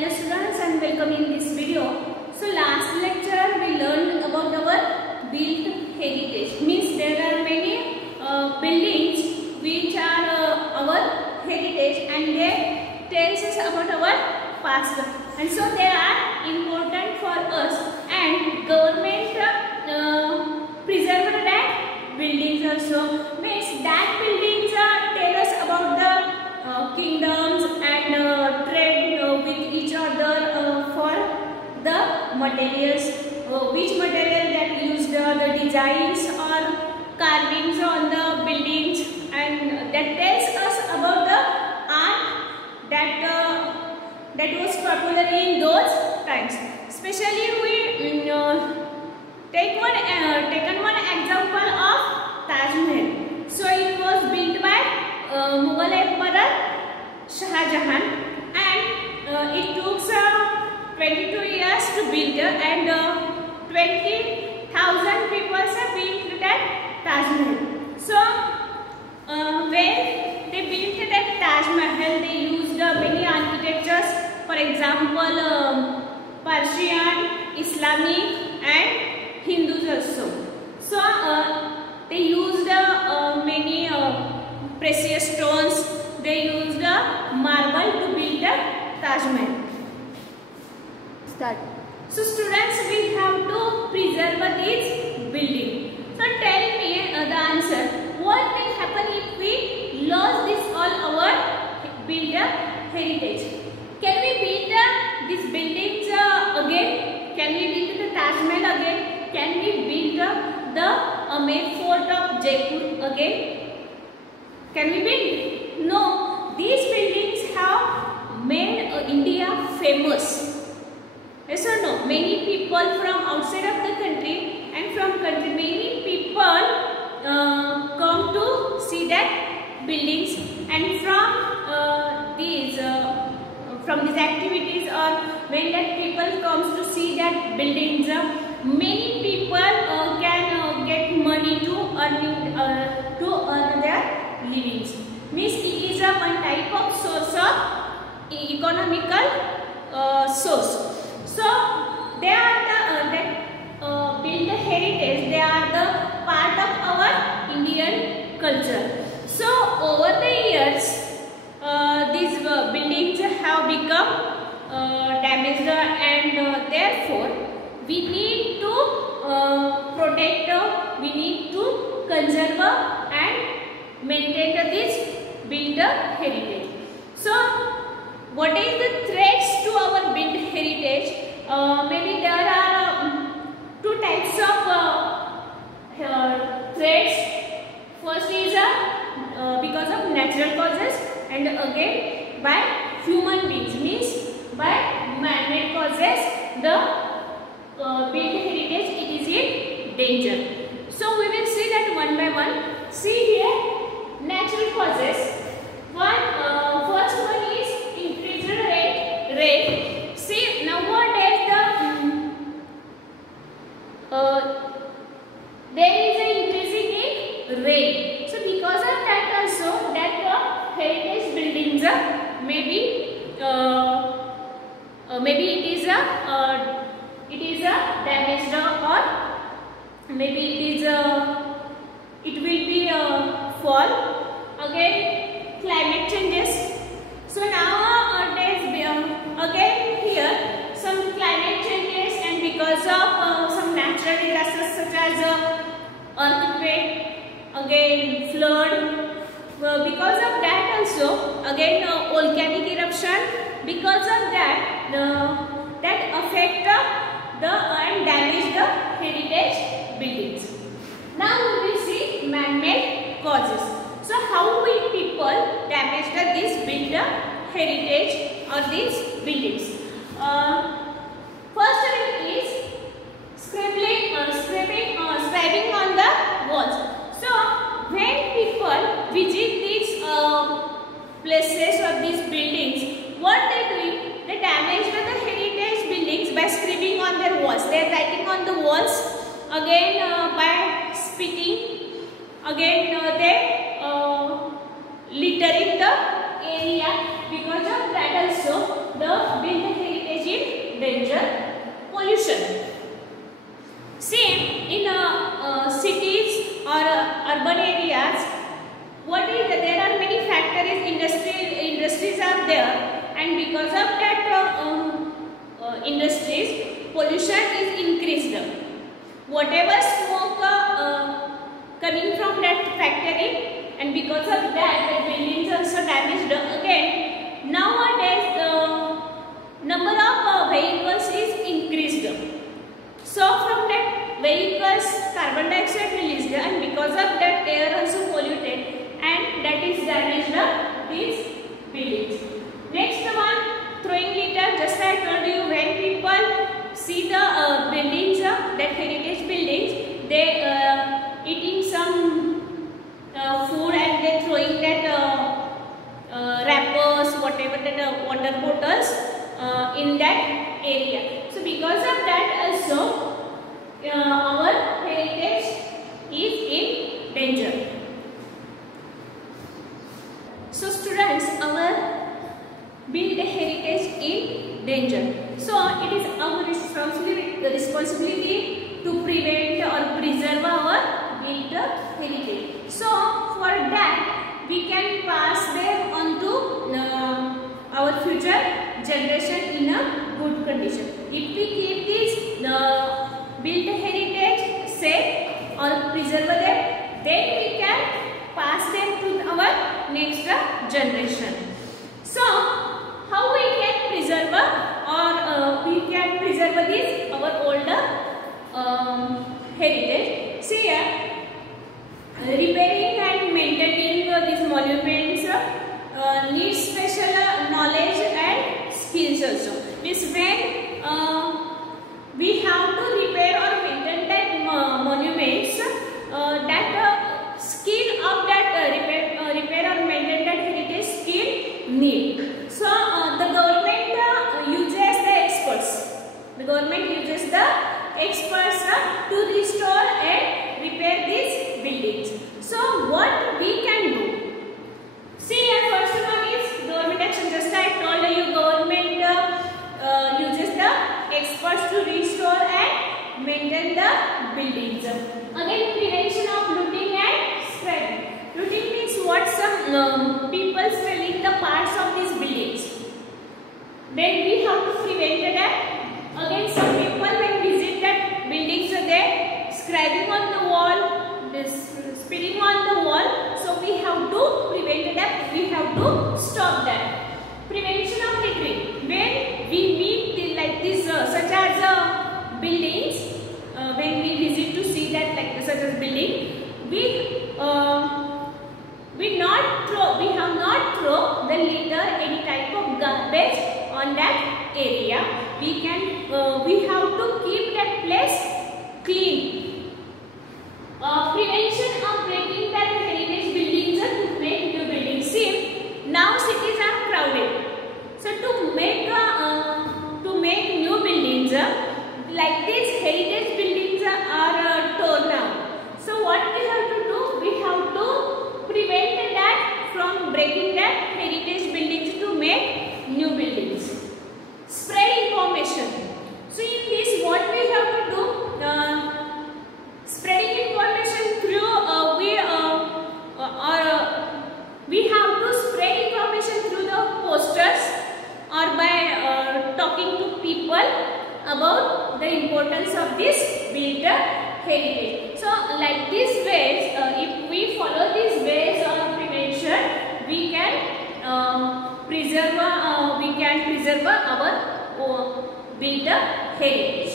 Hello students and welcome in this video. So last lecture we learned about our built heritage. Means there are many buildings which are our heritage and they tells us about our past. And so they are important for us and government preserved that buildings also. Means that buildings tell us about the kingdoms and trade with each other for the materials, which material that used, the designs or carvings on the buildings, and that tells us about the art that was popular in those times. Especially we taken one example of Taj Mahal. So it was built by Mughal Emperor Shah Jahan, and it took 22 years to build, and 20,000 people have built that Taj Mahal. So when they built that Taj Mahal, they used many architectures, for example Persian, Islamic and Hindus also. So they used many precious stones, they used marble to build the Taj Mahal. Start. So students, we have to preserve this building. So tell me the answer. What will happen if we lose this all our build heritage? Can we build these buildings again? Can we build the Taj Mahal again? Can we build the Amer Fort of Jaipur again? Can we build? No. These buildings have made India famous. Yes or no? Many people from outside of the country and from country, many people come to see that buildings, and from these activities, or when that people comes to see that buildings, many people can get money to earn their livings. Means it is one type of source of economical source. So they are the build heritage. They are the part of our Indian culture. So over the years, these buildings have become damaged, and therefore we need to protect, we need to conserve and maintain this build heritage. So what is the threats to our build heritage? Maybe there are two types of threats. First is because of natural causes, and again by human beings, means by man-made causes, the build heritage it is in danger. So we will see that one by one. See here, natural causes. First one is increased rain. See, nowadays there is an increasing in rain. So because of that also, that heritage buildings maybe it is damaged, or maybe it will be fall. Again, climate changes. So nowadays again here some climate changes, and because of some natural disasters such as earthquake, again flood, because of that also, again volcanic eruption, because of that that affect and damage the heritage buildings. Now we will see man-made causes. So how will people damage this build heritage or these buildings? First one is scribbling on the walls. So when people visit these places or these buildings, what they do? They damage the heritage buildings by scribbling on their walls. They are writing on the walls. Again by spitting. Again they littering the area. Because of that also the build heritage danger pollution. Same in cities or urban areas. There are many factories, industries are there, and because of that industries, pollution is increased. Whatever smoke coming from that factory, and because of that the buildings also damaged again. Nowadays the number of vehicles is increased, so from that vehicles carbon dioxide released, and because of that air also polluted, and that is damaged these buildings. Next one, throwing litter. Just I told you, when people see the buildings, that heritage buildings, they eating some food and they throwing that wrappers, whatever that water bottles in that area. So because of that also our heritage is in danger. So students, our build heritage in danger. So it is our responsibility to prevent or preserve our built heritage. So for that we can pass them on to our future generation in a good condition. If we keep this built heritage safe or preserve them, then we can pass them to our next generation. So how we can preserve or we can preserve this our older heritage? See here, repairing and maintaining these monuments needs special knowledge and skills also. Means when we have to repair or maintain that monuments, that skill of that repair or maintain that heritage skill need. So the government uses the experts. The government uses the experts to restore and repair these buildings. So what we can do? See, first one is government action. Just I told you, government uses the experts to restore and maintain the buildings. Again, prevention of looting and scrapping. Looting means what? Some people stealing the parts of these buildings. Then we have to prevent that. Again, some people when visit that buildings, they scribing on the wall, spitting on the wall. So we have to prevent that. We have to stop that. Prevention of littering. When we meet like this, such as buildings, when we visit to see that like such as building, we have not throw the litter, any type of garbage on that area. We have to keep that place clean. Prevention of breaking that heritage buildings to make new buildings. See, now cities are crowded. So to make new buildings like this, heritage buildings are torn down. So what we have to do? We have to prevent that from breaking that heritage buildings to make new buildings. Spread information. So in this, what we have to do? Spreading information through we have to spread information through the posters or by talking to people about the importance of this built heritage. So like these ways, if we follow these ways of prevention, we can preserve our built heritage.